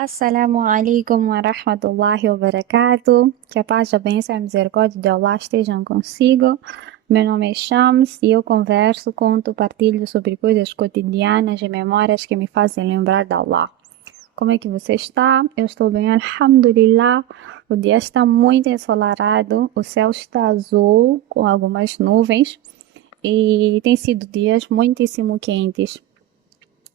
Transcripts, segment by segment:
Assalamu alaikum wa rahmatullahi wa barakatuh. Que a paz, a bênção e a misericórdia de Allah estejam consigo. Meu nome é Shams e eu converso, conto, partilho sobre coisas cotidianas e memórias que me fazem lembrar de Allah. Como é que você está? Eu estou bem, alhamdulillah. O dia está muito ensolarado, o céu está azul com algumas nuvens e tem sido dias muitíssimo quentes.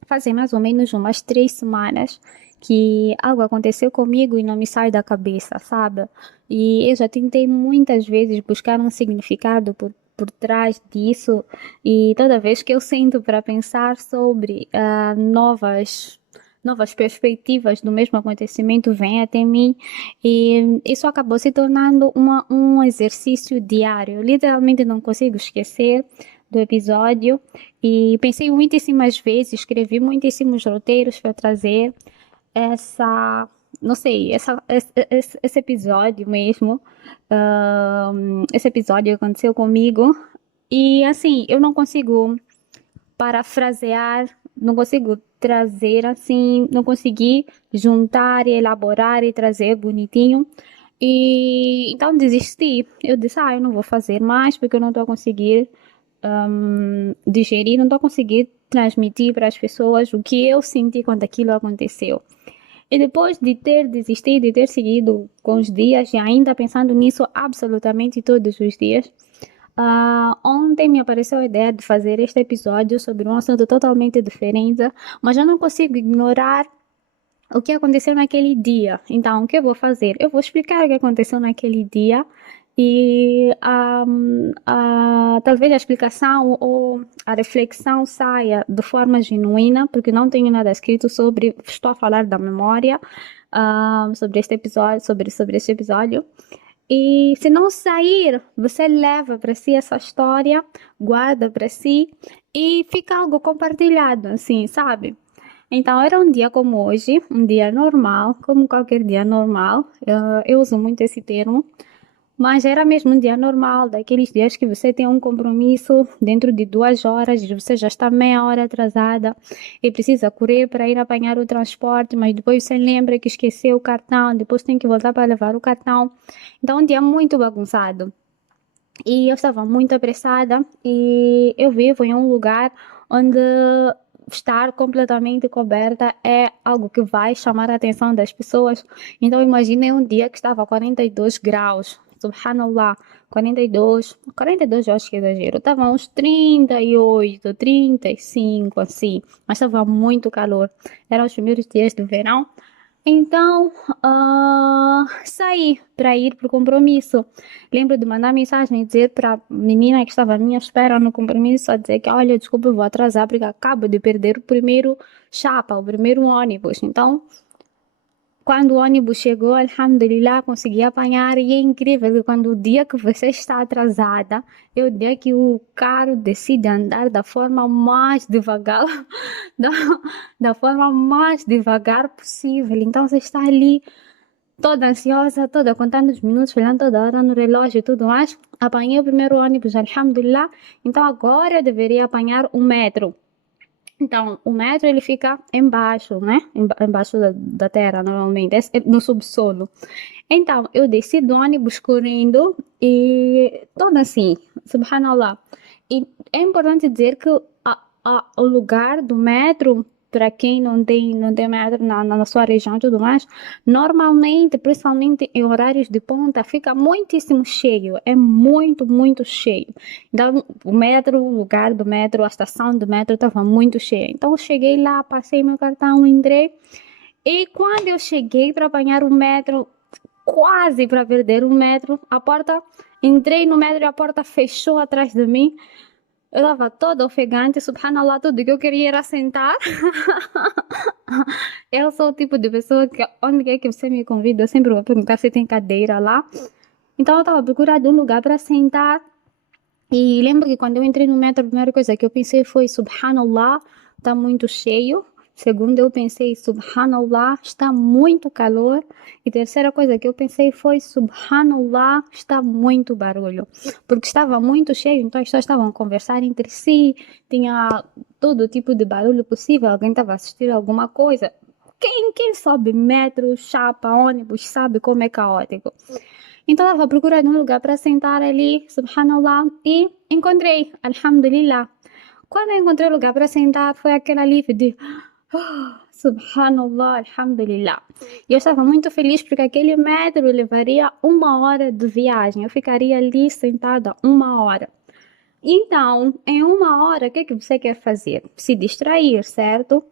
Fazem mais ou menos umas 3 semanas que algo aconteceu comigo e não me sai da cabeça, sabe? E eu já tentei muitas vezes buscar um significado por trás disso, e toda vez que eu sento para pensar sobre novas perspectivas do mesmo acontecimento vem até mim, e isso acabou se tornando um exercício diário. Eu literalmente não consigo esquecer do episódio e pensei muitíssimas vezes, escrevi muitíssimos roteiros para trazer essa, não sei, esse episódio mesmo. Esse episódio aconteceu comigo e assim, eu não consigo parafrasear, não consigo trazer assim, não consegui juntar e elaborar e trazer bonitinho. E então desisti. Eu disse, eu não vou fazer mais porque eu não estou a conseguir digerir, não estou a conseguir transmitir para as pessoas o que eu senti quando aquilo aconteceu. E depois de ter desistido, de ter seguido com os dias e ainda pensando nisso absolutamente todos os dias, ontem me apareceu a ideia de fazer este episódio sobre um assunto totalmente diferente, mas eu não consigo ignorar o que aconteceu naquele dia. Então, o que eu vou fazer? Eu vou explicar o que aconteceu naquele dia e talvez a explicação ou a reflexão saia de forma genuína, porque não tenho nada escrito sobre, estou a falar da memória, sobre este episódio, sobre este episódio. E se não sair, você leva para si essa história, guarda para si e fica algo compartilhado, assim, sabe? Então, era um dia como hoje, um dia normal, como qualquer dia normal. Eu uso muito esse termo, mas era mesmo um dia normal, daqueles dias que você tem um compromisso dentro de 2 horas, e você já está meia hora atrasada e precisa correr para ir apanhar o transporte, mas depois você lembra que esqueceu o cartão, depois tem que voltar para levar o cartão. Então, um dia muito bagunçado. E eu estava muito apressada e eu vivo em um lugar onde estar completamente coberta é algo que vai chamar a atenção das pessoas. Então imaginei um dia que estava a 42 graus. Subhanallah, 42 eu acho que é exagero. Estava uns 38, 35 assim, mas estava muito calor. Eram os primeiros dias do verão. Então, saí para ir para o compromisso. Lembro de mandar mensagem e dizer para a menina que estava à minha espera no compromisso, a dizer que, olha, desculpa, eu vou atrasar porque acabo de perder o primeiro chapa, o primeiro ônibus. Então, quando o ônibus chegou, alhamdulillah, consegui apanhar. E é incrível que quando o dia que você está atrasada, é o dia que o carro decide andar da forma mais devagar, da, da forma mais devagar possível. Então, você está ali toda ansiosa, toda contando os minutos, olhando toda hora no relógio e tudo mais. Apanhei o primeiro ônibus, alhamdulillah. Então, agora eu deveria apanhar o metro. Então, o metro ele fica embaixo, né? Embaixo da terra, normalmente, no subsolo. Então, eu desci do ônibus correndo e toda assim, subhanallah. E é importante dizer que o lugar do metro, para quem não tem metro na sua região e tudo mais, normalmente, principalmente em horários de ponta, fica muitíssimo cheio. É muito, muito cheio. Então, o metro, o lugar do metro, a estação do metro estava muito cheia. Então, eu cheguei lá, passei meu cartão, entrei. E quando eu cheguei para apanhar o metro, quase para perder o metro, a porta, entrei no metro e a porta fechou atrás de mim. Eu estava toda ofegante, subhanallah, tudo que eu queria era sentar. Eu sou o tipo de pessoa que, onde quer que você me convida, eu sempre vou perguntar se tem cadeira lá. Então, eu estava procurando um lugar para sentar. E lembro que quando eu entrei no metro, a primeira coisa que eu pensei foi: Subhanallah, está muito cheio. Segundo, eu pensei: Subhanallah, está muito calor. E terceira coisa que eu pensei foi: Subhanallah, está muito barulho. Porque estava muito cheio, então as pessoas estavam a conversar entre si, tinha todo tipo de barulho possível, alguém estava a assistir a alguma coisa. Quem sobe metro, chapa, ônibus, sabe como é caótico. Então, eu estava procurando um lugar para sentar ali, subhanallah, e encontrei, alhamdulillah. Quando eu encontrei o lugar para sentar, foi aquele alívio de subhanallah, alhamdulillah. E eu estava muito feliz porque aquele metro levaria 1 hora de viagem. Eu ficaria ali sentada 1 hora. Então, em 1 hora, o que é que você quer fazer? Se distrair, certo?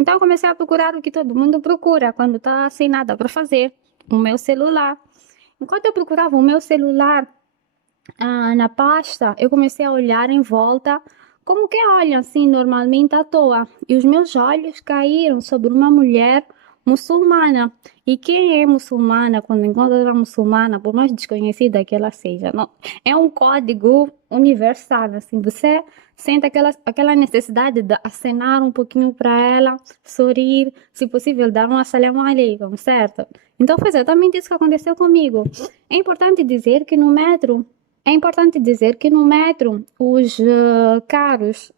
Então, eu comecei a procurar o que todo mundo procura quando está sem nada para fazer, o meu celular. Enquanto eu procurava o meu celular na pasta, eu comecei a olhar em volta, como que olha assim normalmente à toa. E os meus olhos caíram sobre uma mulher muçulmana. E quem é muçulmana, quando encontra uma muçulmana, por mais desconhecida que ela seja, não, é um código universal, assim, você sente aquela necessidade de acenar um pouquinho para ela, sorrir, se possível, dar um assalamu alaikum, certo? Então foi exatamente isso que aconteceu comigo. É importante dizer que no metro é importante dizer que no metro os carros,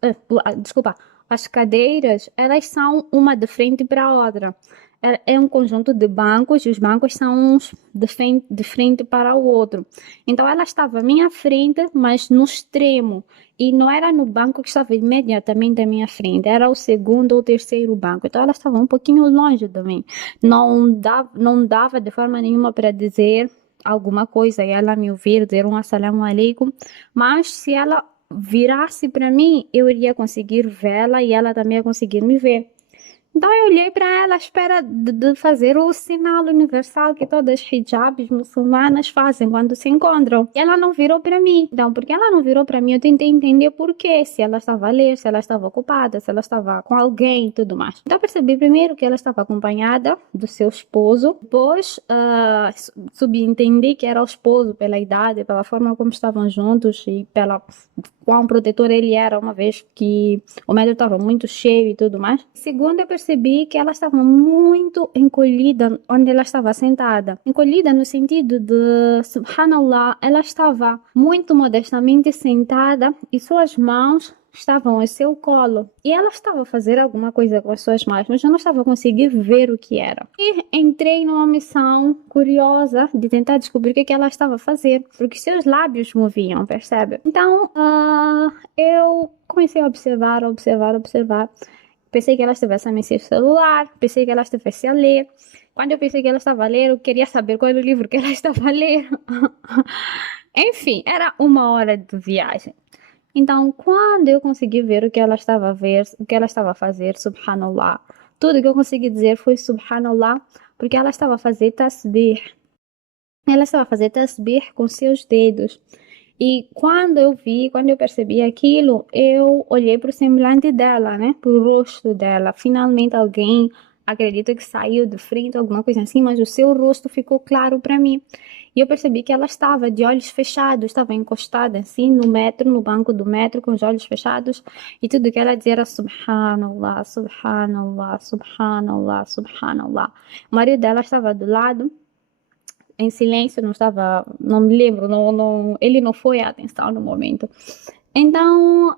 desculpa, as cadeiras, elas são uma de frente para a outra. É um conjunto de bancos e os bancos são uns de frente para o outro. Então ela estava à minha frente, mas no extremo. E não era no banco que estava imediatamente à minha frente, era o segundo ou terceiro banco. Então ela estava um pouquinho longe de mim. Não dava de forma nenhuma para dizer alguma coisa e ela me ouvir dizer um assalamu alaikum, mas se ela virasse para mim, eu iria conseguir vê-la e ela também ia conseguir me ver. Então eu olhei para ela à espera de fazer o sinal universal que todas as hijabs muçulmanas fazem quando se encontram. E ela não virou para mim. Então, porque ela não virou para mim, eu tentei entender por quê. Se ela estava a ler, se ela estava ocupada, se ela estava com alguém e tudo mais. Então eu percebi primeiro que ela estava acompanhada do seu esposo. Depois subentendi que era o esposo pela idade, pela forma como estavam juntos e pela quão protetor ele era, uma vez que o metro estava muito cheio e tudo mais. Segundo, eu percebi que ela estava muito encolhida onde ela estava sentada. Encolhida no sentido de, subhanallah, ela estava muito modestamente sentada e suas mãos estavam ao seu colo. E ela estava a fazer alguma coisa com as suas mãos, mas eu não estava conseguindo ver o que era. E entrei numa missão curiosa de tentar descobrir o que ela estava a fazer, porque seus lábios moviam, percebe? Então, eu comecei a observar, observar, observar. Pensei que ela estivesse a mexer no celular, pensei que ela estivesse a ler. Quando eu pensei que ela estava a ler, eu queria saber qual era o livro que ela estava a ler. Enfim, era 1 hora de viagem. Então, quando eu consegui ver o que ela estava a ver, o que ela estava a fazer, subhanallah, tudo que eu consegui dizer foi subhanallah, porque ela estava a fazer tasbih. Ela estava a fazer tasbih com seus dedos. E quando eu percebi aquilo, eu olhei para o semblante dela, né? Para o rosto dela. Finalmente alguém, acredito que saiu de frente, alguma coisa assim, mas o seu rosto ficou claro para mim. E eu percebi que ela estava de olhos fechados, estava encostada assim no metro, no banco do metro, com os olhos fechados. E tudo que ela dizia era subhanallah, subhanallah, subhanallah, subhanallah. O marido dela estava do lado em silêncio, não estava, não me lembro, ele não foi a atenção no momento. Então,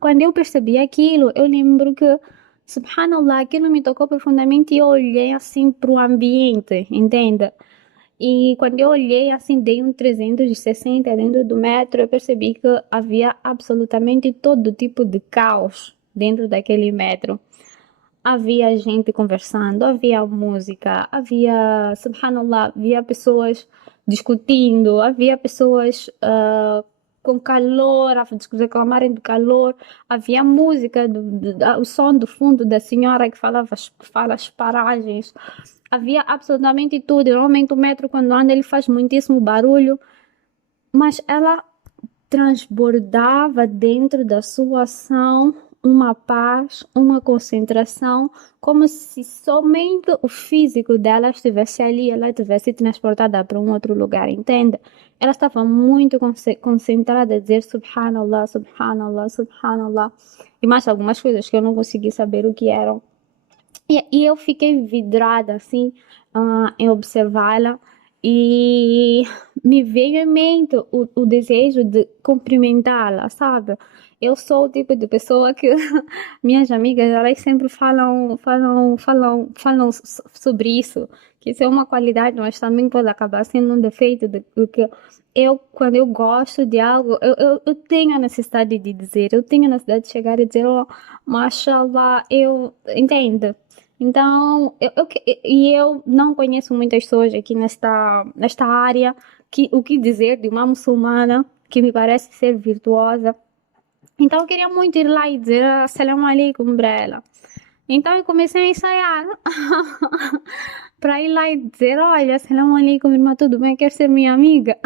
quando eu percebi aquilo, eu lembro que, subhanallah, aquilo me tocou profundamente e eu olhei assim para o ambiente, entende? E quando eu olhei assim, dei um 360 dentro do metro, eu percebi que havia absolutamente todo tipo de caos dentro daquele metro. Havia gente conversando, havia música, havia, subhanallah, havia pessoas discutindo, havia pessoas com calor, a reclamarem de calor, havia música, o som do fundo da senhora que fala as paragens, havia absolutamente tudo. Normalmente o metro, quando anda, ele faz muitíssimo barulho, mas ela transbordava dentro da sua ação uma paz, uma concentração, como se somente o físico dela estivesse ali, ela tivesse transportada para um outro lugar, entende? Ela estava muito concentrada a dizer subhanallah, subhanallah, subhanallah, e mais algumas coisas que eu não consegui saber o que eram. E eu fiquei vidrada assim em observá-la e me veio em mente o desejo de cumprimentá-la, sabe? Eu sou o tipo de pessoa que minhas amigas, elas sempre falam sobre isso, que isso é uma qualidade, mas também pode acabar sendo um defeito, porque quando eu gosto de algo, eu tenho a necessidade de dizer, eu tenho a necessidade de chegar e dizer, oh, mashallah, eu entendo. Então, eu não conheço muitas pessoas aqui nesta área que o que dizer de uma muçulmana que me parece ser virtuosa. Então eu queria muito ir lá e dizer assalamu alaikum para ela. Então eu comecei a ensaiar para ir lá e dizer, olha, assalamu alaikum, irmã, tudo bem? Quer ser minha amiga?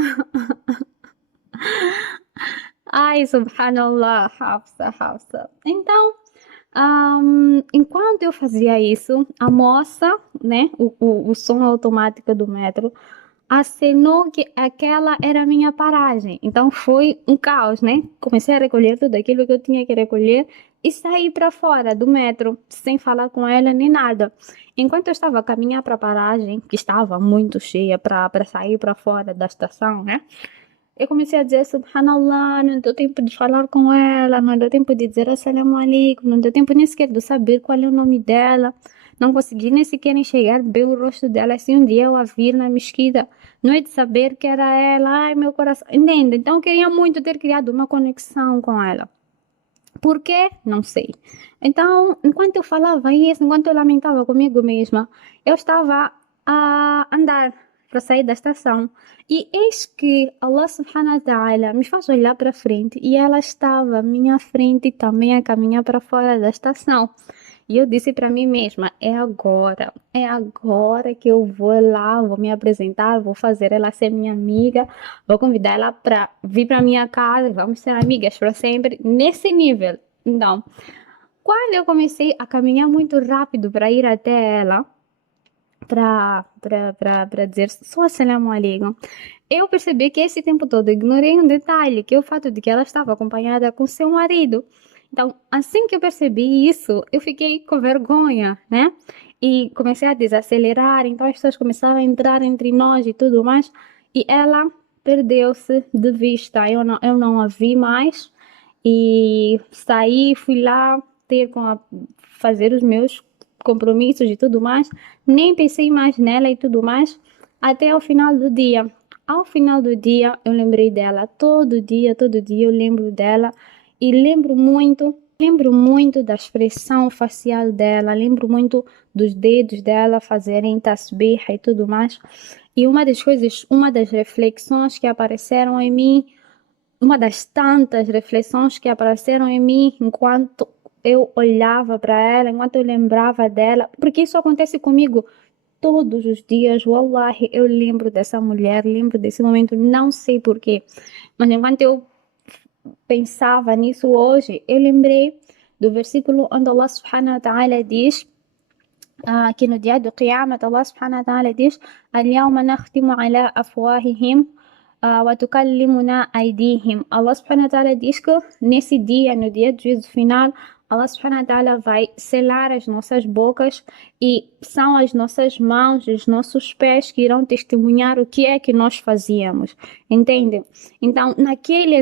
Ai, subhanallah, Hafsa, Hafsa. Então, enquanto eu fazia isso, a moça, né, o som automático do metro, acenou que aquela era a minha paragem. Então foi um caos, né? Comecei a recolher tudo aquilo que eu tinha que recolher e saí para fora do metro, sem falar com ela nem nada. Enquanto eu estava a caminhar para a paragem, que estava muito cheia para sair para fora da estação, né? Eu comecei a dizer subhanallah, não deu tempo de falar com ela, não deu tempo de dizer assalamu alaikum, não deu tempo nem sequer de saber qual é o nome dela. Não consegui nem sequer enxergar bem o rosto dela. Assim, um dia eu a vi na mesquita, não é de saber que era ela, ai meu coração, entende? Então eu queria muito ter criado uma conexão com ela. Por quê? Não sei. Então, enquanto eu falava isso, enquanto eu lamentava comigo mesma, eu estava a andar para sair da estação. E eis que Allah subhanahu wa ta'ala me faz olhar para frente e ela estava à minha frente também a caminhar para fora da estação. E eu disse para mim mesma: é agora que eu vou lá, vou me apresentar, vou fazer ela ser minha amiga, vou convidar ela para vir para minha casa, vamos ser amigas para sempre, nesse nível. Então, quando eu comecei a caminhar muito rápido para ir até ela, para dizer só assalamu alaikum, eu percebi que esse tempo todo ignorei um detalhe, que é o fato de que ela estava acompanhada com seu marido. Então, assim que eu percebi isso, eu fiquei com vergonha, né? E comecei a desacelerar, então as pessoas começaram a entrar entre nós e tudo mais, e ela perdeu-se de vista. Eu não a vi mais e saí, fui lá fazer os meus compromissos e tudo mais, nem pensei mais nela e tudo mais, até ao final do dia. Ao final do dia, eu lembrei dela. Todo dia eu lembro dela e lembro muito da expressão facial dela, lembro muito dos dedos dela fazerem tasbih e tudo mais. E uma das reflexões que apareceram em mim, uma das tantas reflexões que apareceram em mim enquanto eu olhava para ela, enquanto eu lembrava dela, porque isso acontece comigo todos os dias, wallahi, eu lembro dessa mulher, lembro desse momento, não sei porquê, mas enquanto eu pensava nisso hoje, eu lembrei do versículo onde Allah subhanahu wa ta'ala diz que no dia do Qiyamah, Allah subhanahu wa ta'ala diz: اليوم نختم على أفواههم وتكلمنا أيديهم. Allah subhanahu wa ta'ala diz que nesse dia, no dia do juízo final, Allah subhanahu wa ta'ala vai selar as nossas bocas e são as nossas mãos, os nossos pés que irão testemunhar o que é que nós fazíamos. Entende? Então, naquele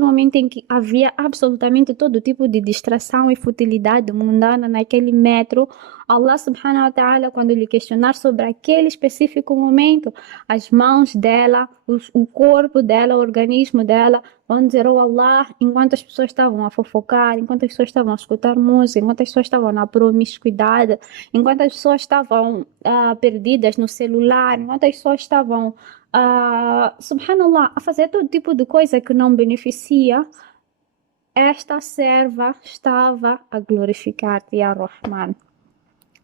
momento em que havia absolutamente todo tipo de distração e futilidade mundana naquele metro, Allah subhanahu wa ta'ala, quando lhe questionar sobre aquele específico momento, as mãos dela, o corpo dela, o organismo dela, vão dizer, oh Allah, enquanto as pessoas estavam a fofocar, enquanto as pessoas estavam a escutar música, enquanto as pessoas estavam na promiscuidade, enquanto as pessoas estavam perdidas no celular, enquanto as pessoas estavam, subhanallah, a fazer todo tipo de coisa que não beneficia, esta serva estava a glorificar-te, Ya Rahman.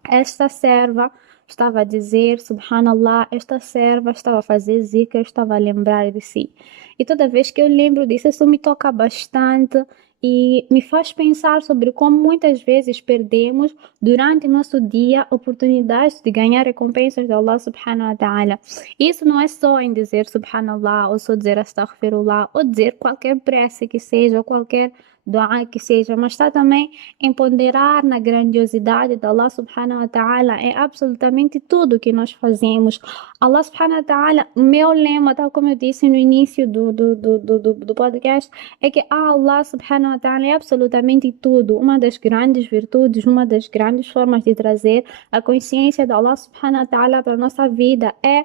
Esta serva estava a dizer, subhanallah, esta serva estava a fazer zikr, estava a lembrar de si. E toda vez que eu lembro disso, isso me toca bastante e me faz pensar sobre como muitas vezes perdemos durante nosso dia oportunidades de ganhar recompensas de Allah subhanahu wa ta'ala. Isso não é só em dizer subhanallah, ou só dizer astaghfirullah, ou dizer qualquer prece que seja, ou qualquer dua que seja, mas está também em ponderar na grandiosidade de Allah subhanahu wa ta'ala é absolutamente tudo que nós fazemos. Allah subhanahu wa ta'ala, meu lema, tal como eu disse no início do podcast, é que Allah subhanahu wa ta'ala é absolutamente tudo. Uma das grandes virtudes, uma das grandes formas de trazer a consciência de Allah subhanahu wa ta'ala para a nossa vida é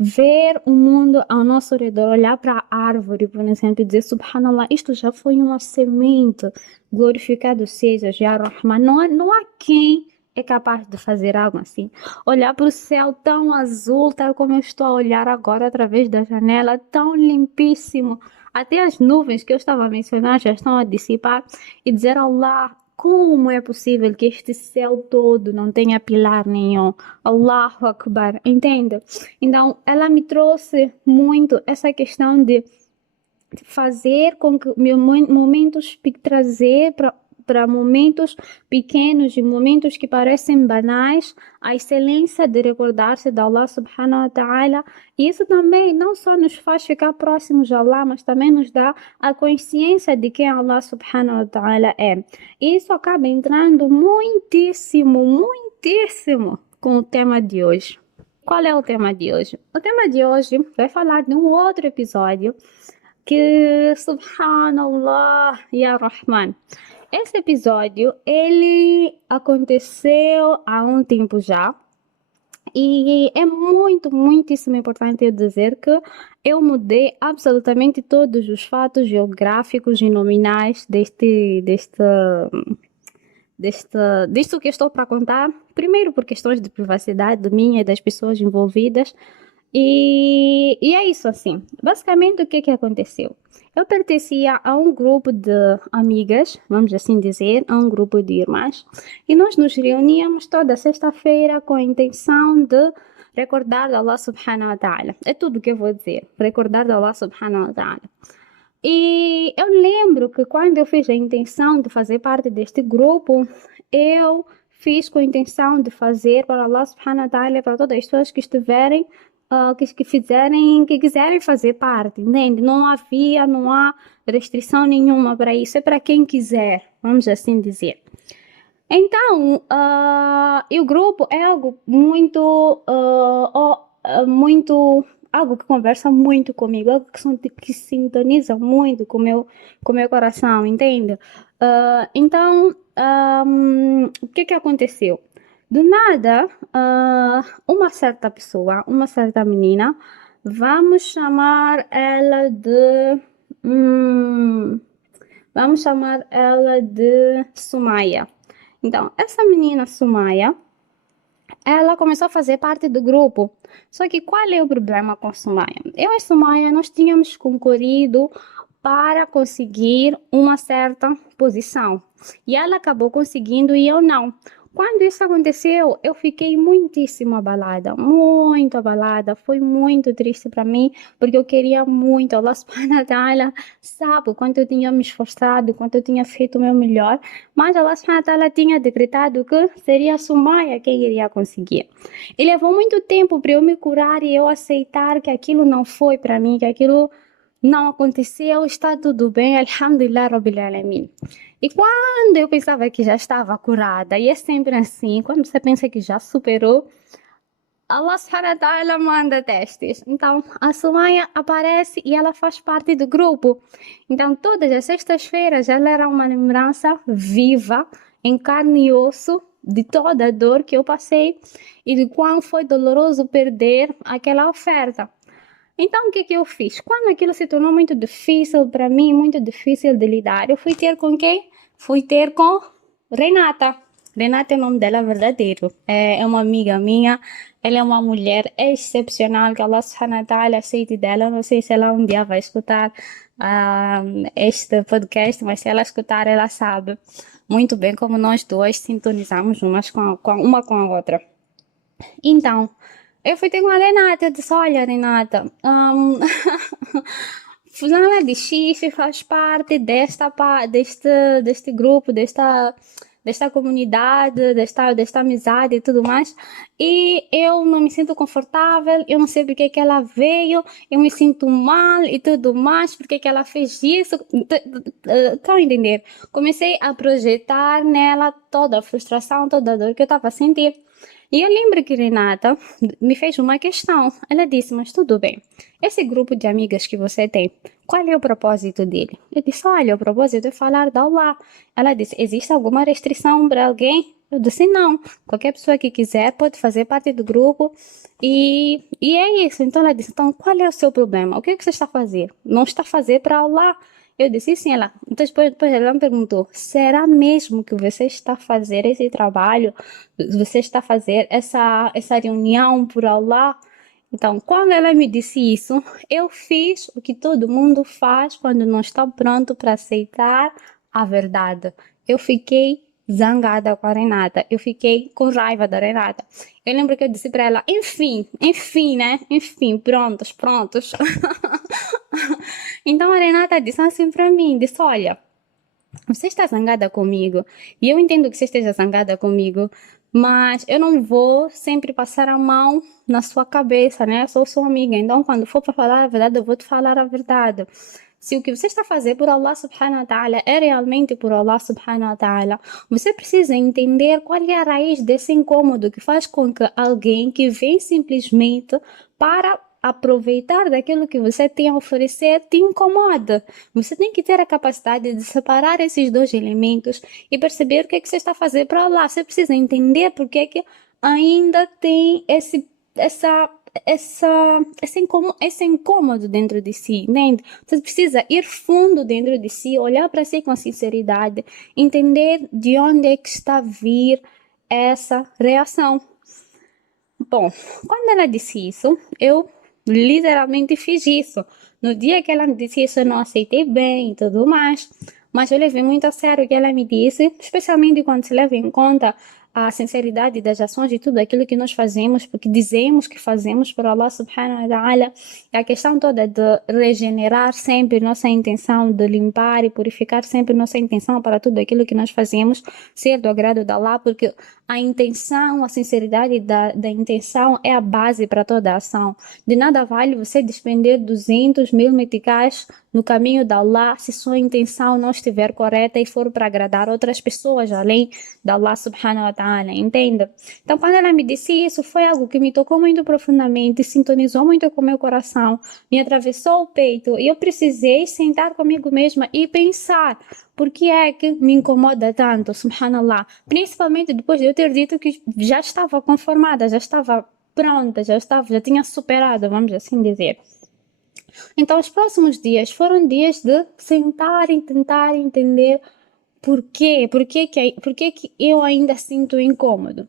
ver o mundo ao nosso redor, olhar para a árvore, por exemplo, e dizer, subhanallah, isto já foi uma semente, glorificado seja Já Rahman. Não há quem é capaz de fazer algo assim. Olhar para o céu tão azul, tal como eu estou a olhar agora através da janela, tão limpíssimo. Até as nuvens que eu estava a mencionar já estão a dissipar e dizer, Allah, como é possível que este céu todo não tenha pilar nenhum? Allahu Akbar, entende? Então, ela me trouxe muito essa questão de fazer com que momentos trazer para momentos pequenos e momentos que parecem banais, a excelência de recordar-se de Allah subhanahu wa ta'ala. E isso também não só nos faz ficar próximos de Allah, mas também nos dá a consciência de quem Allah subhanahu wa ta'ala é. E isso acaba entrando muitíssimo com o tema de hoje. Qual é o tema de hoje? O tema de hoje vai falar de um outro episódio que, subhanallah, ya Rahman. Esse episódio, ele aconteceu há um tempo já, e é muitíssimo importante eu dizer que eu mudei absolutamente todos os fatos geográficos e nominais disto que estou para contar. Primeiro por questões de privacidade minha e das pessoas envolvidas. E é isso assim. Basicamente, o que aconteceu? Eu pertencia a um grupo de amigas, vamos assim dizer, a um grupo de irmãs, e nós nos reuníamos toda sexta-feira com a intenção de recordar de Allah subhanahu wa ta'ala. É tudo que eu vou dizer, recordar de Allah subhanahu wa ta'ala. E eu lembro que quando eu fiz a intenção de fazer parte deste grupo, eu fiz com a intenção de fazer para Allah subhanahu wa ta'ala, para todas as pessoas que estiverem que quiserem fazer parte, entende? Não há restrição nenhuma para isso, é para quem quiser, vamos assim dizer. Então, e o grupo é algo algo que conversa muito comigo, algo que sintoniza muito com o meu coração, entende? Então, o que aconteceu? Do nada, uma certa pessoa, uma certa menina, vamos chamar ela de Sumaya. Então, essa menina Sumaya, ela começou a fazer parte do grupo. Só que qual é o problema com Sumaya? Eu e Sumaya, nós tínhamos concorrido para conseguir uma certa posição. E ela acabou conseguindo e eu não. Quando isso aconteceu, eu fiquei muitíssimo abalada, muito abalada. Foi muito triste para mim, porque eu queria muito. Allah subhanahu wa ta'ala sabe quanto eu tinha me esforçado, quanto eu tinha feito o meu melhor. Mas Allah subhanahu wa ta'ala tinha decretado que seria a Sumaya quem iria conseguir. E levou muito tempo para eu me curar e eu aceitar que aquilo não foi para mim, que aquilo não aconteceu, está tudo bem, alhamdulillah rabbil alamin. E quando eu pensava que já estava curada, e é sempre assim, quando você pensa que já superou, Allah subhanahu wa ta'ala manda testes. Então, a Sumaya aparece e ela faz parte do grupo. Então, todas as sextas-feiras, ela era uma lembrança viva, em carne e osso, de toda a dor que eu passei e de quão foi doloroso perder aquela oferta. Então, o que eu fiz? Quando aquilo se tornou muito difícil para mim, muito difícil de lidar, eu fui ter com quem? Fui ter com Renata. Renata é o nome dela verdadeiro. É uma amiga minha. Ela é uma mulher excepcional, que Allah subhanahu wa ta'ala aceite dela. Não sei se ela um dia vai escutar este podcast, mas se ela escutar, ela sabe muito bem como nós duas sintonizamos uma com a outra. Então, eu fui ter com a Renata, eu disse, olha Renata, fulana de X faz parte deste grupo, desta comunidade, desta amizade e tudo mais. E eu não me sinto confortável, eu não sei porque que ela veio, eu me sinto mal e tudo mais, porque que ela fez isso. Estão a entender? Comecei a projetar nela toda a frustração, toda a dor que eu estava a sentir. E eu lembro que Renata me fez uma questão. Ela disse: Mas tudo bem, esse grupo de amigas que você tem, qual é o propósito dele? Eu disse: Olha, o propósito é falar da Allah. Ela disse: Existe alguma restrição para alguém? Eu disse: Não, qualquer pessoa que quiser pode fazer parte do grupo. E é isso. Então ela disse: Então qual é o seu problema? O que, é que você está a fazer? Não está a fazer para Allah? Eu disse: Sim, ela. Então depois ela me perguntou: Será mesmo que você está a fazer esse trabalho? Você está a fazer essa reunião por Allah? Então, quando ela me disse isso, eu fiz o que todo mundo faz quando não está pronto para aceitar a verdade. Eu fiquei zangada com a Renata. Eu fiquei com raiva da Renata. Eu lembro que eu disse para ela: enfim, né? Enfim, prontos. Então a Renata disse assim para mim: disse, olha, você está zangada comigo e eu entendo que você esteja zangada comigo, mas eu não vou sempre passar a mão na sua cabeça, né? Eu sou sua amiga, então quando for para falar a verdade, eu vou te falar a verdade. Se o que você está fazendo por Allah subhanahu wa ta'ala é realmente por Allah subhanahu wa ta'ala, você precisa entender qual é a raiz desse incômodo que faz com que alguém que vem simplesmente para aproveitar daquilo que você tem a oferecer te incomoda. Você tem que ter a capacidade de separar esses dois elementos e perceber o que é que você está fazendo para Allah. Você precisa entender porque é que ainda tem esse incômodo dentro de si, entende? Você precisa ir fundo dentro de si, olhar para si com sinceridade, entender de onde é que está a vir essa reação. Bom, quando ela disse isso, eu literalmente fiz isso. No dia que ela me disse isso, eu não aceitei bem e tudo mais, mas eu levei muito a sério o que ela me disse, especialmente quando se leva em conta a sinceridade das ações e tudo aquilo que nós fazemos, porque dizemos que fazemos por Allah subhanahu wa ta'ala. E a questão toda de regenerar sempre nossa intenção, de limpar e purificar sempre nossa intenção para tudo aquilo que nós fazemos, ser do agrado de Allah, porque a intenção, a sinceridade da intenção é a base para toda a ação. De nada vale você despender 200.000 meticais no caminho de Allah se sua intenção não estiver correta e for para agradar outras pessoas além de Allah subhanahu wa ta'ala, entenda? Então quando ela me disse isso, foi algo que me tocou muito profundamente, sintonizou muito com o meu coração, me atravessou o peito e eu precisei sentar comigo mesma e pensar: por que é que me incomoda tanto, subhanallah? Principalmente depois de eu ter dito que já estava conformada, já estava pronta, já tinha superado, vamos assim dizer. Então, os próximos dias foram dias de sentar e tentar entender por quê, por que eu ainda sinto incômodo.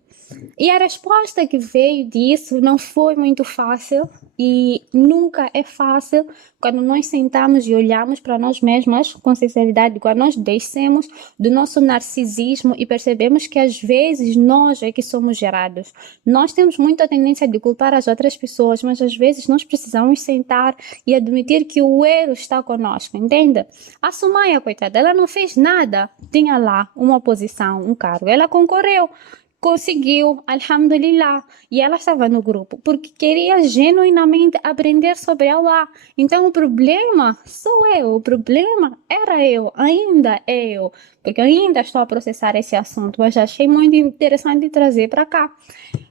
E a resposta que veio disso não foi muito fácil e nunca é fácil quando nós sentamos e olhamos para nós mesmas com sinceridade, quando nós descemos do nosso narcisismo e percebemos que às vezes nós é que somos gerados. Nós temos muita tendência de culpar as outras pessoas, mas às vezes nós precisamos sentar e admitir que o erro está conosco, entende? A Sumaya, coitada, ela não fez nada. Tinha lá uma posição, um cargo, ela concorreu. Conseguiu, alhamdulillah, e ela estava no grupo porque queria genuinamente aprender sobre Allah. Então o problema sou eu, o problema era eu, ainda é eu, porque eu ainda estou a processar esse assunto, mas achei muito interessante trazer para cá.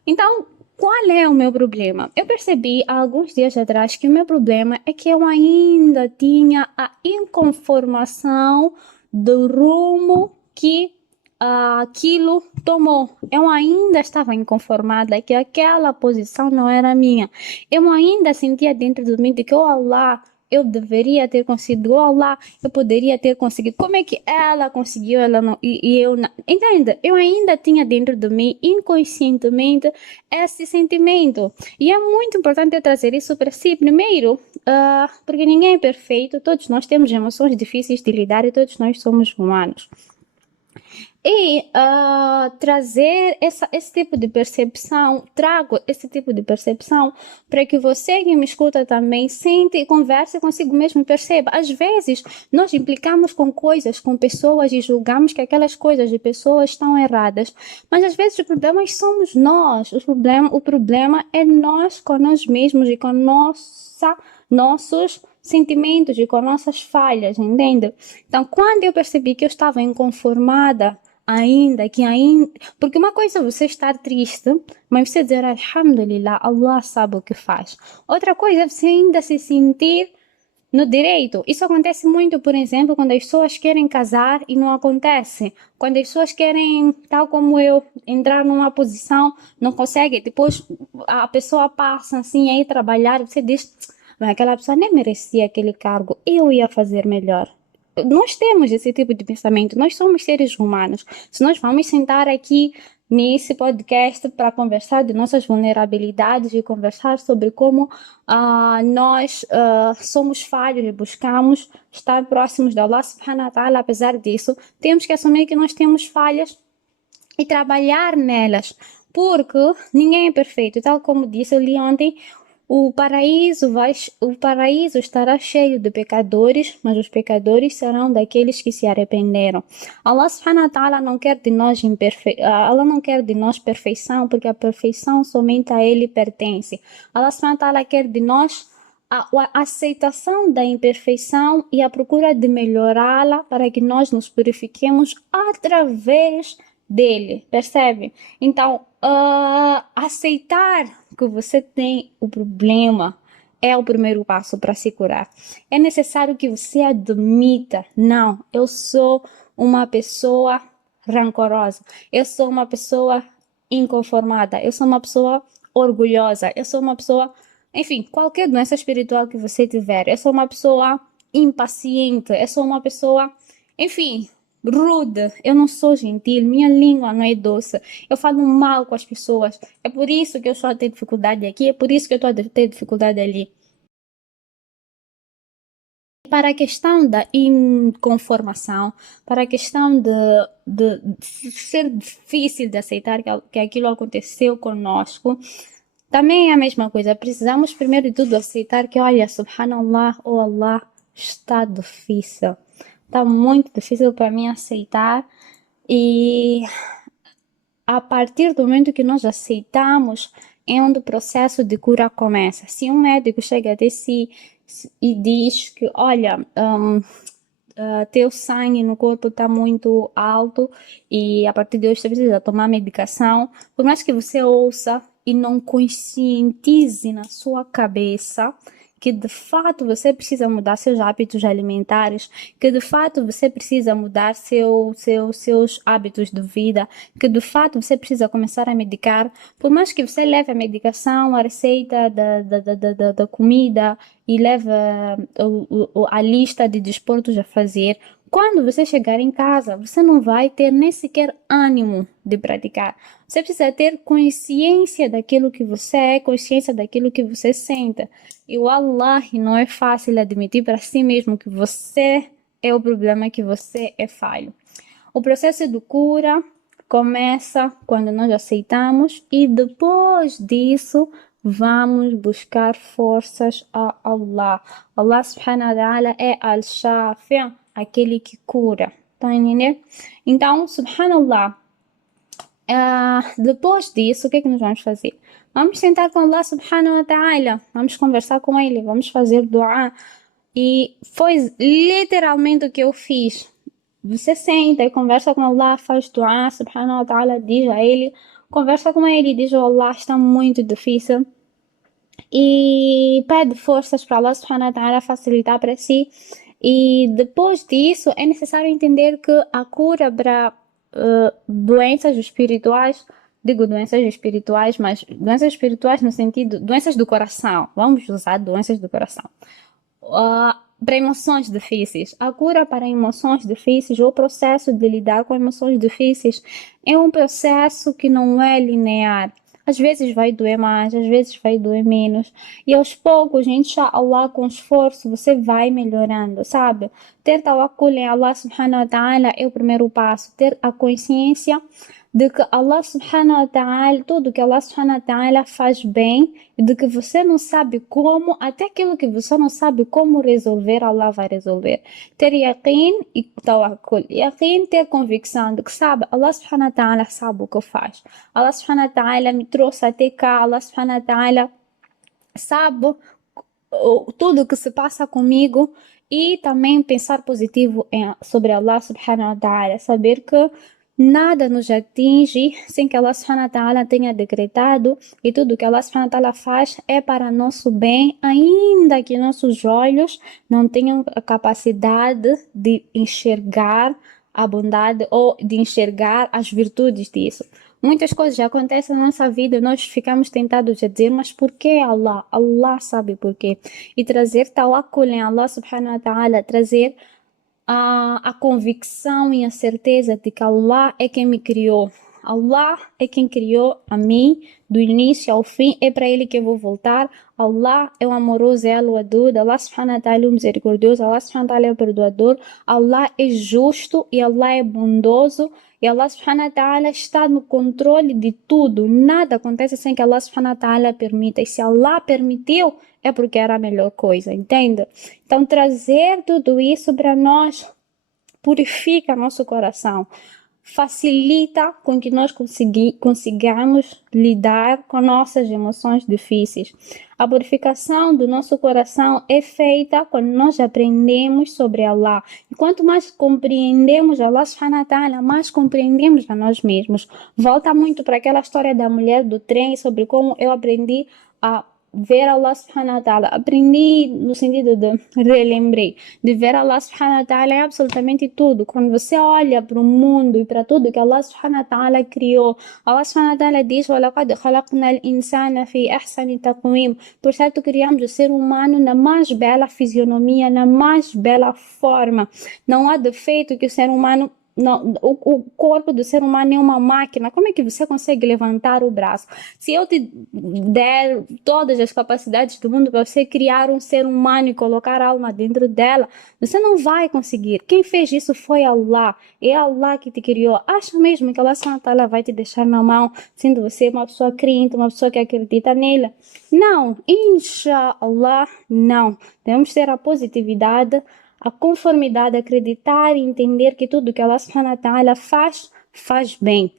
Então, qual é o meu problema? Eu percebi há alguns dias atrás que o meu problema é que eu ainda tinha a inconformação do rumo que aquilo tomou. Eu ainda estava inconformada que aquela posição não era minha. Eu ainda sentia dentro de mim de que, oh Allah, eu deveria ter conseguido, oh Allah, eu poderia ter conseguido. Como é que ela conseguiu, ela não, e eu não? Entende? Eu ainda tinha dentro de mim, inconscientemente, esse sentimento. E é muito importante eu trazer isso para si. Primeiro, porque ninguém é perfeito, todos nós temos emoções difíceis de lidar e todos nós somos humanos. E esse tipo de percepção, trago esse tipo de percepção para que você que me escuta também sente e converse consigo mesmo e perceba. Às vezes, nós implicamos com coisas, com pessoas e julgamos que aquelas coisas de pessoas estão erradas. Mas às vezes o problema somos nós. O problema é nós com nós mesmos e com nossos sentimentos e com nossas falhas, entende? Então, quando eu percebi que eu estava inconformada, porque uma coisa é você estar triste, mas você dizer Alhamdulillah, Allah sabe o que faz. Outra coisa é você ainda se sentir no direito. Isso acontece muito, por exemplo, quando as pessoas querem casar e não acontece. Quando as pessoas querem, tal como eu, entrar numa posição, não consegue. Depois a pessoa passa assim a ir trabalhar, você diz, mas aquela pessoa nem merecia aquele cargo, eu ia fazer melhor. Nós temos esse tipo de pensamento, nós somos seres humanos. Se nós vamos sentar aqui nesse podcast para conversar de nossas vulnerabilidades e conversar sobre como nós somos falhos e buscamos estar próximos de Allah subhanahu wa ta'ala, apesar disso, temos que assumir que nós temos falhas e trabalhar nelas, porque ninguém é perfeito. Tal como disse, eu li ontem, o paraíso estará cheio de pecadores, mas os pecadores serão daqueles que se arrependeram. Allah subhanahu wa ta'ala não quer de nós Allah não quer de nós perfeição, porque a perfeição somente a Ele pertence. Allah subhanahu wa ta'ala quer de nós a aceitação da imperfeição e a procura de melhorá-la para que nós nos purifiquemos através dele, percebe? Então, aceitar que você tem o problema é o primeiro passo para se curar. É necessário que você admita, não, eu sou uma pessoa rancorosa, eu sou uma pessoa inconformada, eu sou uma pessoa orgulhosa, eu sou uma pessoa, enfim, qualquer doença espiritual que você tiver, eu sou uma pessoa impaciente, eu sou uma pessoa, enfim, rude, eu não sou gentil, minha língua não é doce, eu falo mal com as pessoas, é por isso que eu estou a ter dificuldade aqui, é por isso que eu estou a ter dificuldade ali. Para a questão da inconformação, para a questão de ser difícil de aceitar que aquilo aconteceu conosco, também é a mesma coisa. Precisamos primeiro de tudo aceitar que, olha, subhanallah, oh Allah, está difícil. Está muito difícil para mim aceitar. E a partir do momento que nós aceitamos, é onde o processo de cura começa. Se um médico chega até si e diz que, olha, teu sangue no corpo está muito alto e a partir de hoje você precisa tomar medicação, por mais que você ouça e não conscientize na sua cabeça que de fato você precisa mudar seus hábitos alimentares, que de fato você precisa mudar seus hábitos de vida, que de fato você precisa começar a medicar, por mais que você leve a medicação, a receita da comida e leve a lista de desportos a fazer, quando você chegar em casa, você não vai ter nem sequer ânimo de praticar. Você precisa ter consciência daquilo que você é, consciência daquilo que você sente. E o Allah não é fácil admitir para si mesmo que você é o problema, que você é falho. O processo de cura começa quando nós aceitamos e depois disso vamos buscar forças a Allah. Allah subhanahu wa ta'ala é Al-Shafi', aquele que cura. Tá entendendo? Então, subhanallah, depois disso, o que é que nós vamos fazer? Vamos sentar com Allah subhanahu wa ta'ala, vamos conversar com ele, vamos fazer dua. E foi literalmente o que eu fiz. Você senta e conversa com Allah, faz dua, subhanahu wa ta'ala, diz a ele, conversa com ele, diz: oh Allah, está muito difícil. E pede forças para Allah subhanahu wa ta'ala facilitar para si. E depois disso, é necessário entender que a cura para doenças espirituais, digo doenças espirituais, mas doenças espirituais no sentido, doenças do coração, vamos usar doenças do coração. Para emoções difíceis. A cura para emoções difíceis, ou o processo de lidar com emoções difíceis, é um processo que não é linear. Às vezes vai doer mais, às vezes vai doer menos. E aos poucos, inshallah, com esforço, você vai melhorando, sabe? Ter tawakkul em Allah subhanahu wa ta'ala é o primeiro passo. Ter a consciência de que Allah subhanahu wa ta'ala, tudo que Allah subhanahu wa ta'ala faz bem, e de que você não sabe como, até aquilo que você não sabe como resolver, Allah vai resolver. Ter yaqeen e tawakkul. Yaqeen, ter convicção de que sabe, Allah subhanahu wa ta'ala sabe o que faz. Allah subhanahu wa ta'ala me trouxe até cá, Allah subhanahu wa ta'ala sabe tudo o que se passa comigo e também pensar positivo sobre Allah subhanahu wa ta'ala, saber que nada nos atinge sem que Allah subhanahu wa ta'ala tenha decretado e tudo que Allah subhanahu wa ta'ala faz é para nosso bem, ainda que nossos olhos não tenham a capacidade de enxergar a bondade ou de enxergar as virtudes disso. Muitas coisas já acontecem na nossa vida e nós ficamos tentados a dizer, mas por que Allah? Allah sabe por quê. E trazer tawakkul em Allah subhanahu wa ta'ala, trazer a convicção e a certeza de que Allah é quem me criou. Allah é quem criou a mim, do início ao fim, é para Ele que eu vou voltar. Allah é o amoroso, é o Wadud, Allah subhanahu wa ta'ala é o misericordioso, Allah subhanahu wa ta'ala é o perdoador, Allah é justo e Allah é bondoso. E Allah subhanahu wa ta'ala está no controle de tudo. Nada acontece sem que Allah subhanahu wa ta'ala permita. E se Allah permitiu, é porque era a melhor coisa, entende? Então, trazer tudo isso para nós purifica nosso coração. Facilita com que nós consigamos lidar com nossas emoções difíceis. A purificação do nosso coração é feita quando nós aprendemos sobre Allah. E quanto mais compreendemos Allah subhanahu wa ta'ala, mais compreendemos a nós mesmos. Volta muito para aquela história da mulher do trem, sobre como eu aprendi a ver Allah subhanahu wa ta'ala. Aprendi no sentido de relembrei, de ver Allah subhanahu wa ta'ala é absolutamente tudo. Quando você olha para o mundo e para tudo que Allah subhanahu wa ta'ala criou, Allah subhanahu wa ta'ala diz: وَلَقَدْ خَلَقْنَا الْإِنسَانَ فِي أَحْسَنِ تَقْوِيمٍ. Por certo, criamos o ser humano na mais bela fisionomia, na mais bela forma. Não há defeito que o ser humano não, o corpo do ser humano é uma máquina. Como é que você consegue levantar o braço? Se eu te der todas as capacidades do mundo para você criar um ser humano e colocar alma dentro dela, você não vai conseguir. Quem fez isso foi Allah. É Allah que te criou. Acha mesmo que Allah subhanahu wa ta'ala vai te deixar na mão, sendo você uma pessoa crente, uma pessoa que acredita nele? Não. Inshallah, não. Devemos ter a positividade, a conformidade, acreditar e entender que tudo que Allah subhanahu wa ta'ala faz bem.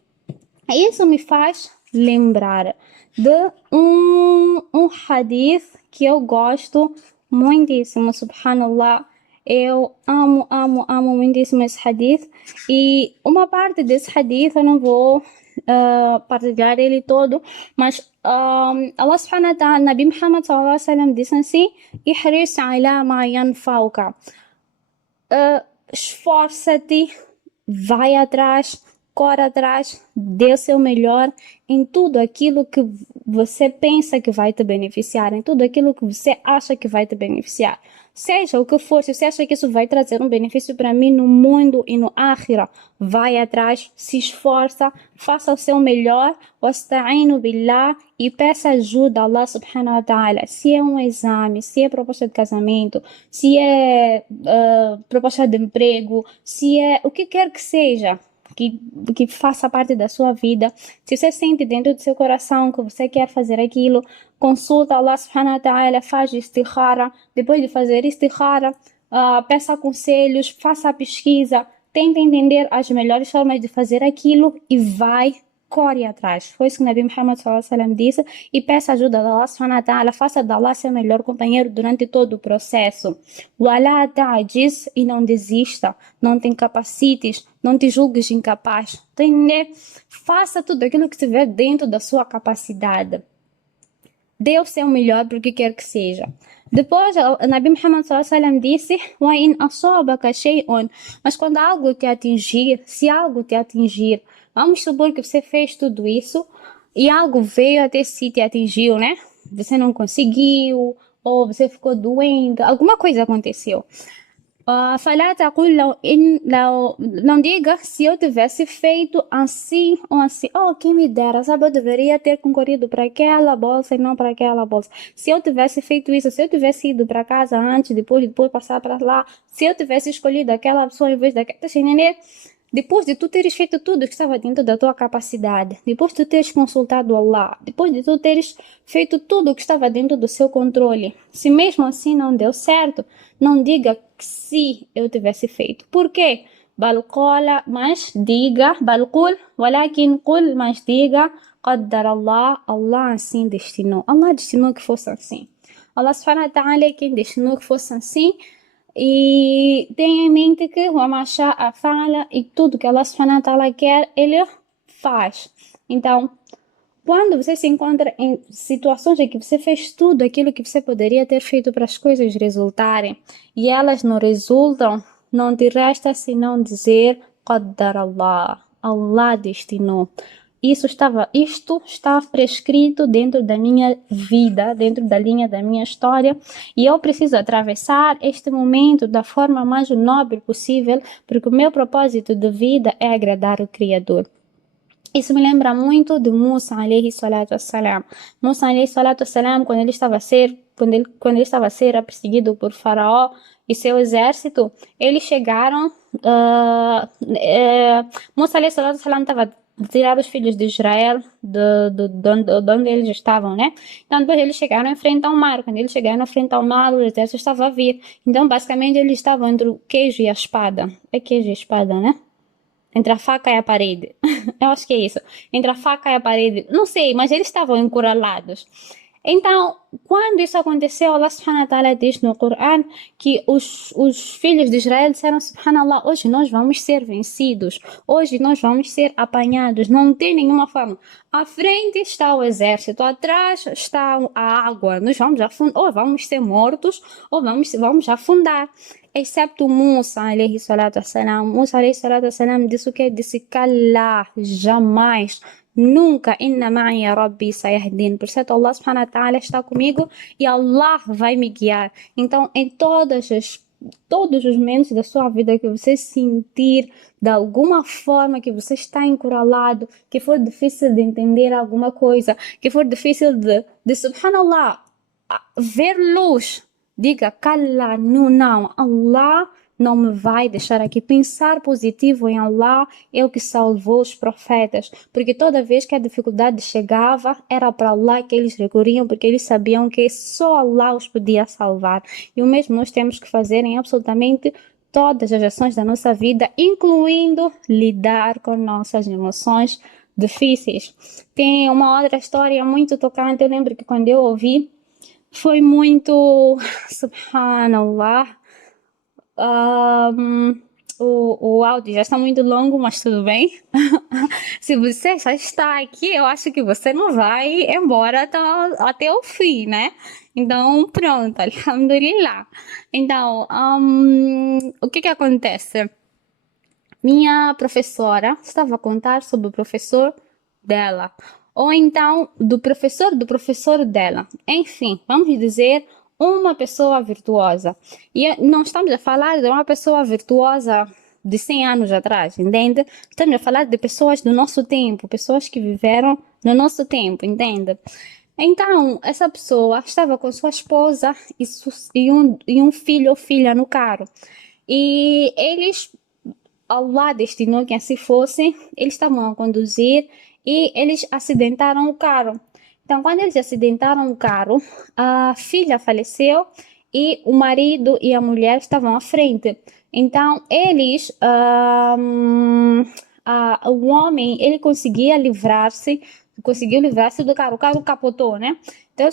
Isso me faz lembrar de um hadith que eu gosto muitíssimo, subhanallah. Eu amo muitíssimo esse hadith. E uma parte desse hadith eu não vou partilhar ele todo, mas Allah subhanahu wa ta'ala, Nabi Muhammad sallallahu alaihi wasallam disse assim: ihris ala ma yanfauka. Esforça-te, vai atrás, corre atrás, dê o seu melhor em tudo aquilo que você pensa que vai te beneficiar, em tudo aquilo que você acha que vai te beneficiar. Seja o que for, se você acha que isso vai trazer um benefício para mim no mundo e no akhira, vai atrás, se esforça, faça o seu melhor, wasta'inu billah, e peça ajuda a Allah subhanahu wa ta'ala. Se é um exame, se é proposta de casamento, se é proposta de emprego, se é o que quer que seja, que faça parte da sua vida. Se você sente dentro do seu coração que você quer fazer aquilo, consulta Allah subhanahu wa ta'ala, faz istikhara. Depois de fazer istikhara, peça conselhos, faça a pesquisa, tenta entender as melhores formas de fazer aquilo e corre atrás. Foi isso que o Nabi Muhammad sallallahu alaihi wasallam disse, e peça ajuda da Allah subhanahu wa ta'ala, faça da Allah seu melhor companheiro durante todo o processo. Wala ta'jiz, e não desista, não te incapacites, não te julgues incapaz. Entender? Faça tudo aquilo que estiver dentro da sua capacidade. Dê o seu melhor para o que quer que seja. Depois, o Nabi Muhammad sallallahu alaihi wasallam disse: "Wa in asabaka shay'un", mas quando algo te atingir, se algo te atingir, vamos supor que você fez tudo isso e algo veio até si te atingiu, né? Você não conseguiu, ou você ficou doente, alguma coisa aconteceu. فلا تقول não diga se eu tivesse feito assim ou assim. Oh, quem me dera, sabe? Eu deveria ter concorrido para aquela bolsa e não para aquela bolsa. Se eu tivesse feito isso, se eu tivesse ido para casa antes, depois passar para lá, se eu tivesse escolhido aquela pessoa em vez daquela, tá entendendo? Depois de tu teres feito tudo que estava dentro da tua capacidade, depois de tu teres consultado Allah, depois de tu teres feito tudo que estava dentro do seu controle, se mesmo assim não deu certo, não diga que se eu tivesse feito. Por quê? Balqola, mas diga, balqul, walakin qul, mas diga, qaddar Allah, Allah assim destinou. Allah destinou que fosse assim. Allah subhanahu wa ta'ala é quem destinou que fosse assim. E tenha em mente que o Amashá a fala e tudo que Allah subhanahu wa ta'ala quer, ele faz. Então, quando você se encontra em situações em que você fez tudo aquilo que você poderia ter feito para as coisas resultarem e elas não resultam, não te resta senão dizer Qaddar Allah, Allah destinou. Isto está prescrito dentro da minha vida, dentro da linha da minha história, e eu preciso atravessar este momento da forma mais nobre possível, porque o meu propósito de vida é agradar o Criador. Isso me lembra muito de Musa, alayhi salatu wassalam. Musa, alayhi salatu wassalam, quando ele estava a ser perseguido por Faraó e seu exército, eles chegaram. Musa, alayhi salatu wassalam, estava a tirar os filhos de Israel de onde eles estavam, né? Então, depois eles chegaram em frente ao mar. Quando eles chegaram em frente ao mar, o exército estava a vir. Então, basicamente, eles estavam entre o queijo e a espada. É queijo e a espada, né? Entre a faca e a parede. Eu acho que é isso. Entre a faca e a parede. Não sei, mas eles estavam encurralados. Então, quando isso aconteceu, Allah subhanahu wa ta'ala diz no Coran que os filhos de Israel disseram, subhanallah, hoje nós vamos ser vencidos, hoje nós vamos ser apanhados, não tem nenhuma forma. À frente está o exército, atrás está a água, nós vamos afundar, ou vamos ser mortos, ou vamos afundar. Excepto Musa, alayhi salatu wassalam. Musa, alayhi salatu wassalam, disse o que? Disse, cala, jamais. Nunca, inna ma'i rabbi sayahdin. Por certo, Allah subhanahu wa ta'ala está comigo e Allah vai me guiar. Então, em todos os momentos da sua vida que você sentir de alguma forma que você está encurralado, que for difícil de entender alguma coisa, que for difícil de subhanallah, ver luz, diga, cala, não, Allah não me vai deixar aqui. Pensar positivo em Allah é o que salvou os profetas, porque toda vez que a dificuldade chegava, era para Allah que eles recorriam, porque eles sabiam que só Allah os podia salvar. E o mesmo nós temos que fazer em absolutamente todas as ações da nossa vida, incluindo lidar com nossas emoções difíceis. Tem uma outra história muito tocante, eu lembro que quando eu ouvi, foi muito, subhanallah, o áudio já está muito longo, mas tudo bem. Se você já está aqui, eu acho que você não vai embora até o fim, né? Então, pronto, alhamdulillah. Então, o que acontece? Minha professora estava a contar sobre o professor dela, ou então do professor dela. Enfim, vamos dizer uma pessoa virtuosa. E não estamos a falar de uma pessoa virtuosa de 100 anos atrás, entende? Estamos a falar de pessoas do nosso tempo, pessoas que viveram no nosso tempo, entende? Então, essa pessoa estava com sua esposa e um filho ou filha no carro. E eles, Allah destinou que assim fosse, eles estavam a conduzir e eles acidentaram o carro. Então, quando eles acidentaram o carro, a filha faleceu e o marido e a mulher estavam à frente. Então, o homem, ele conseguiu livrar-se do carro. O carro capotou, né? Então,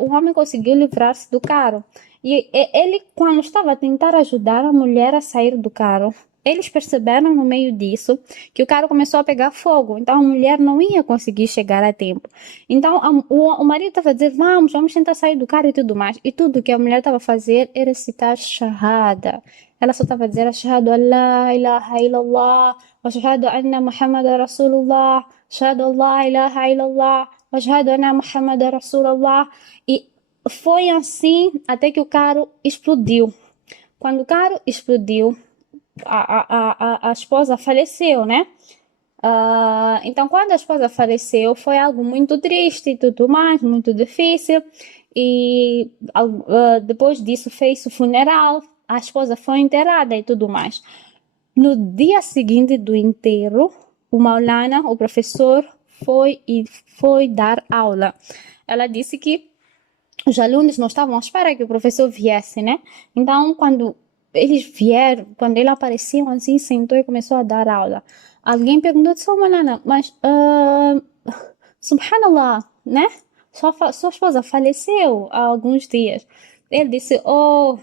o homem conseguiu livrar-se do carro. E ele, quando estava a tentar ajudar a mulher a sair do carro, eles perceberam no meio disso que o carro começou a pegar fogo, então a mulher não ia conseguir chegar a tempo. Então o marido estava a dizer, vamos tentar sair do carro e tudo mais. E tudo que a mulher estava a fazer era citar Shahada. Ela só estava a dizer, Ashhadu an la ilaha illallah, wa ashhadu anna Muhammad Rasulullah, ashhadu an la ilaha illallah, wa ashhadu anna Muhammad Rasulullah. E foi assim até que o carro explodiu. quando o carro explodiu, a esposa faleceu, né? Então, quando a esposa faleceu, foi algo muito triste e tudo mais, muito difícil. E depois disso fez o funeral, a esposa foi enterrada e tudo mais. No dia seguinte do enterro, o Maulana, o professor, foi dar aula. Ela disse que os alunos não estavam à espera que o professor viesse, né? Então, quando eles vieram, quando ele apareceu assim, sentou e começou a dar aula. Alguém perguntou, só Malana, mas, subhanallah, né? Sua esposa faleceu há alguns dias. Ele disse, oh,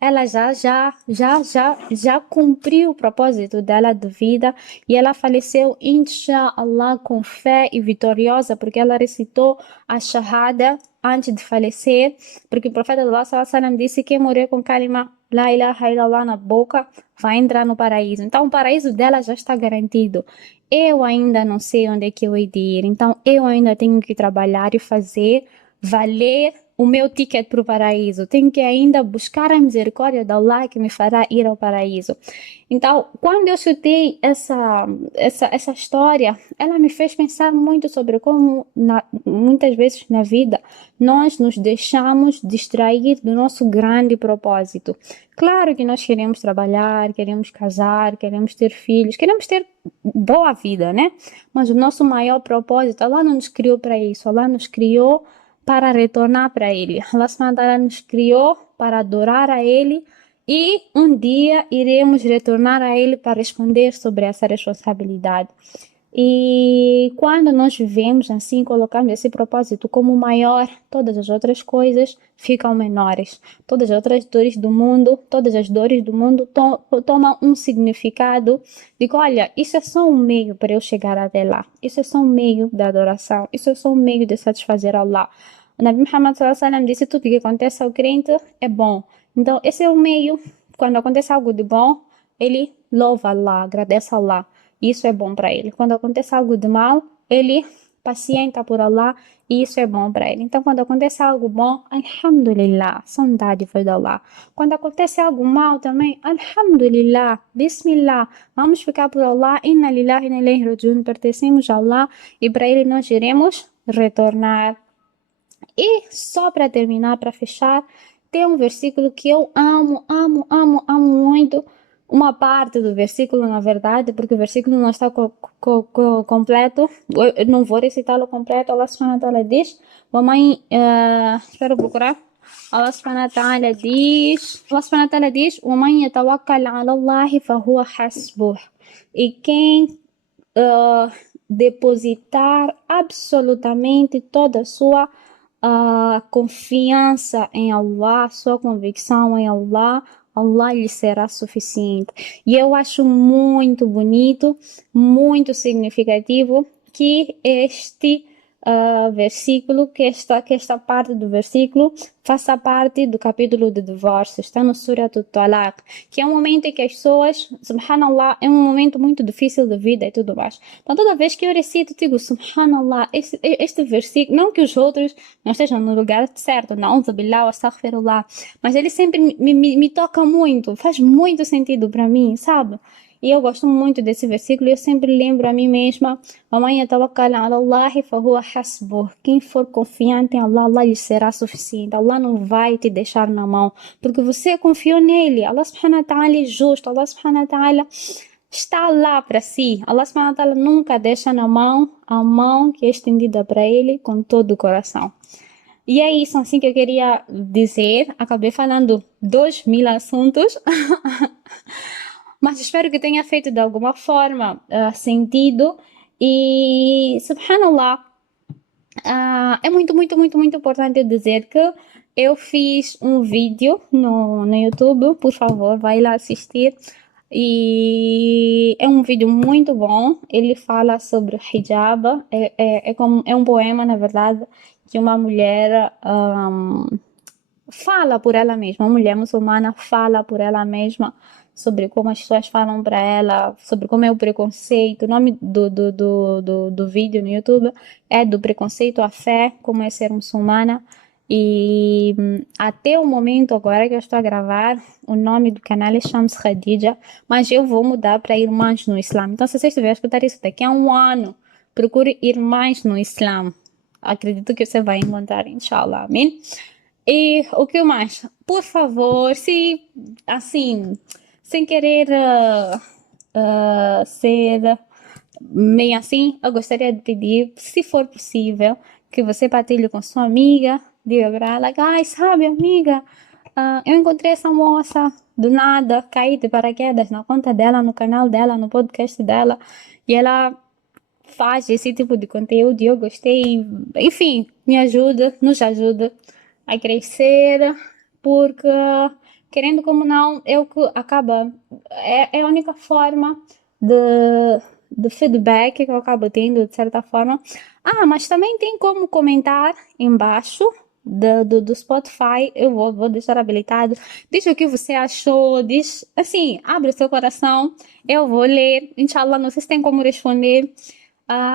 ela já cumpriu o propósito dela de vida e ela faleceu, inshallah, com fé e vitoriosa, porque ela recitou a Shahada antes de falecer, porque o profeta de Allah sallallahu alaihi wasallam disse que quem morrer com kalima La ilaha illallah na boca vai entrar no paraíso. Então o paraíso dela já está garantido. Eu ainda não sei onde é que eu hei de ir, então eu ainda tenho que trabalhar e fazer valer o meu ticket para o paraíso. Tenho que ainda buscar a misericórdia de Allah que me fará ir ao paraíso. Então, quando eu chutei essa história, ela me fez pensar muito sobre como, muitas vezes na vida, nós nos deixamos distrair do nosso grande propósito. Claro que nós queremos trabalhar, queremos casar, queremos ter filhos, queremos ter boa vida, né? Mas o nosso maior propósito, Allah não nos criou para isso, Allah nos criou para retornar para Ele. Allah subhanahu wa ta'ala nos criou para adorar a Ele e um dia iremos retornar a Ele para responder sobre essa responsabilidade. E quando nós vivemos assim, colocamos esse propósito como maior, todas as outras coisas ficam menores. Todas as outras dores do mundo, todas as dores do mundo tomam um significado de que, olha, isso é só um meio para eu chegar até lá. Isso é só um meio da adoração. Isso é só um meio de satisfazer Allah. O Nabi Muhammad sallallahu alaihi wasallam disse tudo que acontece ao crente é bom. Então, esse é o meio. Quando acontece algo de bom, ele louva Allah, agradece a Allah. Isso é bom para ele. Quando acontece algo de mal, ele pacienta por Allah e isso é bom para ele. Então, quando acontece algo bom, alhamdulillah, são dádivas de Allah. Quando acontece algo mal também, alhamdulillah, bismillah, vamos ficar por Allah, inna lillahi wa inna ilayhi rajiun, pertencemos a Allah e para ele nós iremos retornar. E só para terminar, para fechar, tem um versículo que eu amo muito. Uma parte do versículo, na verdade, porque o versículo não está completo. Eu não vou recitá-lo completo. Allah subhanahu wa ta'ala diz, espero procurar. Allah subhanahu wa ta'ala diz, وَمَنْ يَتَوَكَّلْ عَلَى اللَّهِ فَهُوَ حَسْبُهُ. E quem depositar absolutamente toda a sua confiança em Allah, sua convicção em Allah, Allah lhe será suficiente. E eu acho muito bonito, muito significativo que este versículo, que esta parte do versículo faça parte do capítulo de divórcio, está no Surah Al-Talaq, que é um momento em que as pessoas, subhanallah, é um momento muito difícil de vida e tudo mais. Então toda vez que eu recito, digo, subhanallah, este versículo, não que os outros não estejam no lugar certo, na'udhu billah wa astaghfirullah, mas ele sempre me toca muito, faz muito sentido para mim, sabe? E eu gosto muito desse versículo e eu sempre lembro a mim mesma, وَمَنْ يَتَوَكَّلْ عَلَى اللَّهِ فَهُوَ حَسْبُهُ. Quem for confiante em Allah, Allah lhe será suficiente. Allah não vai te deixar na mão, porque você confiou nele. Allah subhanahu wa ta'ala é justo, Allah subhanahu wa ta'ala está lá para si. Allah subhanahu wa ta'ala nunca deixa na mão a mão que é estendida para ele com todo o coração. E é isso assim que eu queria dizer. Acabei falando 2000 assuntos. Mas espero que tenha feito de alguma forma sentido. E, subhanallah, é muito importante dizer que eu fiz um vídeo no YouTube. Por favor, vai lá assistir. E é um vídeo muito bom. Ele fala sobre o hijab. É um poema, na verdade, que uma mulher fala por ela mesma. Uma mulher muçulmana fala por ela mesma sobre como as pessoas falam para ela, sobre como é o preconceito. O nome do vídeo no YouTube é Do Preconceito à Fé, como é ser muçulmana. E até o momento agora que eu estou a gravar, o nome do canal é Shams Khadija, mas eu vou mudar para Irmãs no Islã. Então, se você estiver a escutar isso daqui a um ano, procure Irmãs no Islã. Acredito que você vai encontrar, inshallah, amém? E o que mais? Por favor, se, assim, sem querer ser meio assim, eu gostaria de pedir, se for possível, que você partilhe com sua amiga, diga para ela, ai, sabe, amiga, eu encontrei essa moça do nada, caí de paraquedas na conta dela, no canal dela, no podcast dela, e ela faz esse tipo de conteúdo e eu gostei, enfim, me ajuda, nos ajuda a crescer, porque querendo como não, é o que acaba, é a única forma de feedback que eu acabo tendo, de certa forma. Mas também tem como comentar embaixo do Spotify, eu vou deixar habilitado. Diz o que você achou, diz assim, abre o seu coração, eu vou ler, inshallah, não sei se tem como responder.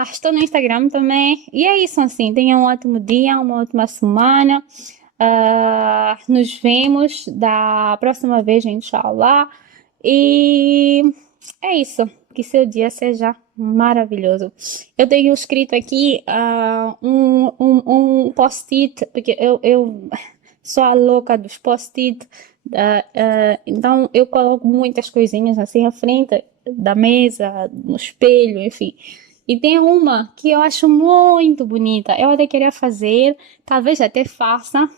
Estou no Instagram também. E é isso, assim. Tenha um ótimo dia, uma ótima semana. Nos vemos da próxima vez, inshallah. E é isso. Que seu dia seja maravilhoso. Eu tenho escrito aqui um post-it, porque eu sou a louca dos post-it. Então eu coloco muitas coisinhas assim à frente da mesa, no espelho, enfim. E tem uma que eu acho muito bonita. Eu até queria fazer, talvez até faça,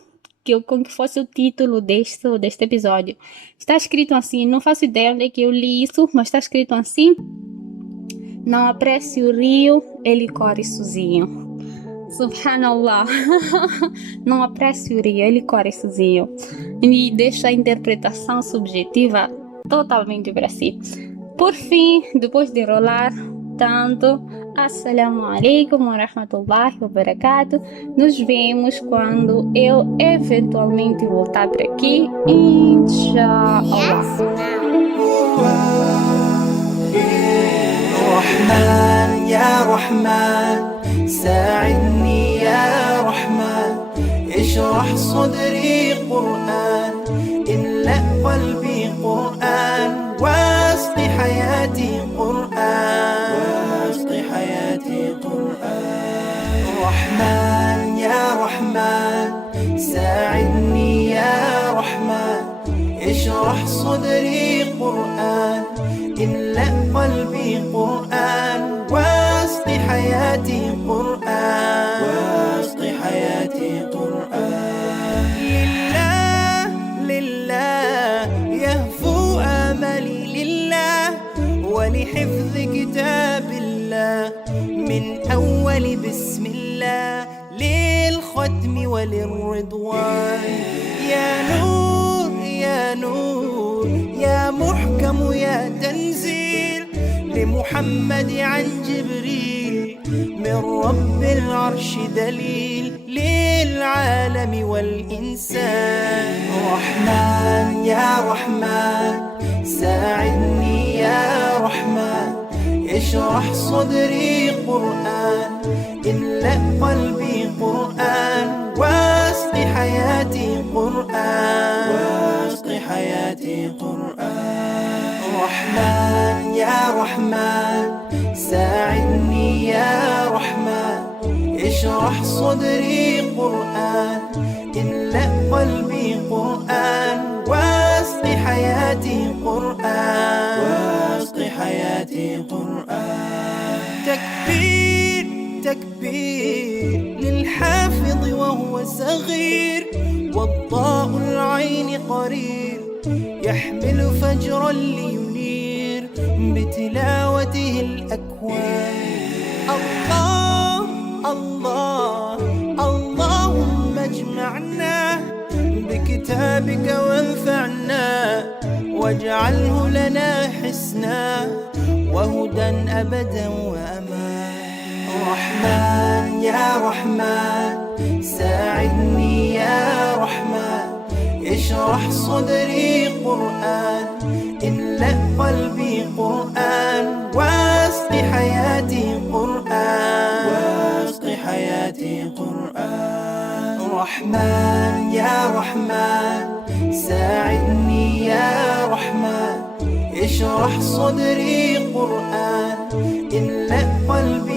com que fosse o título deste episódio. Está escrito assim, não faço ideia onde é que eu li isso, mas está escrito assim: não apresse o rio, ele corre sozinho. Subhanallah. Não apresse o rio, ele corre sozinho. E deixa a interpretação subjetiva totalmente para si. Por fim, depois de rolar tanto, Assalamu alaikum wa rahmatullahi wa barakatuh. Nos vemos quando eu eventualmente voltar para aqui, inshallah. رحمن يا رحمن ساعدني يا رحمن اشرح صدري قرآن املأ قلبي قرآن واسق حياتي قرآن واسق حياتي قرآن رحمن يا رحمن ساعدني يا رحمن اشرح صدري قرآن املأ قلبي قرآن واسق حياتي قرآن واسق حياتي قرآن لله لله يهفو آملي لله ولحفظ كتاب الله من أول بسم الله للختم وللرضوان يا نور يا نور يا محكم يا تنزيل لمحمد عن جبريل من رب العرش دليل للعالم والإنسان رحمن يا رحمن ساعدني يا رحمن اشرح صدري قرآن املأ قلبي قرآن واسق حياتي قرآن واسق حياتي قرآن رحمن يا رحمن ساعدني يا رحمن اشرح صدري قرآن املأ قلبي قرآن واسق حياتي قرآن واسق حياتي قرآن تكبير تكبير للحافظ وهو صغير والضاء العين قرير يحمل فجرا لينير بتلاوته الأكوان الله الله اللهم اجمعنا بكتابك وانفعنا واجعله لنا حسنا وهدى أبدا وأمان رحمن يا رحمن ساعدني يا رحمن اشرح صدري قرآن املأ قلبي قرآن واسق حياتي قرآن واسق حياتي قرآن رحمن يا رحمن ساعدني يا رحمن اشرح صدري قرآن املأ قلبي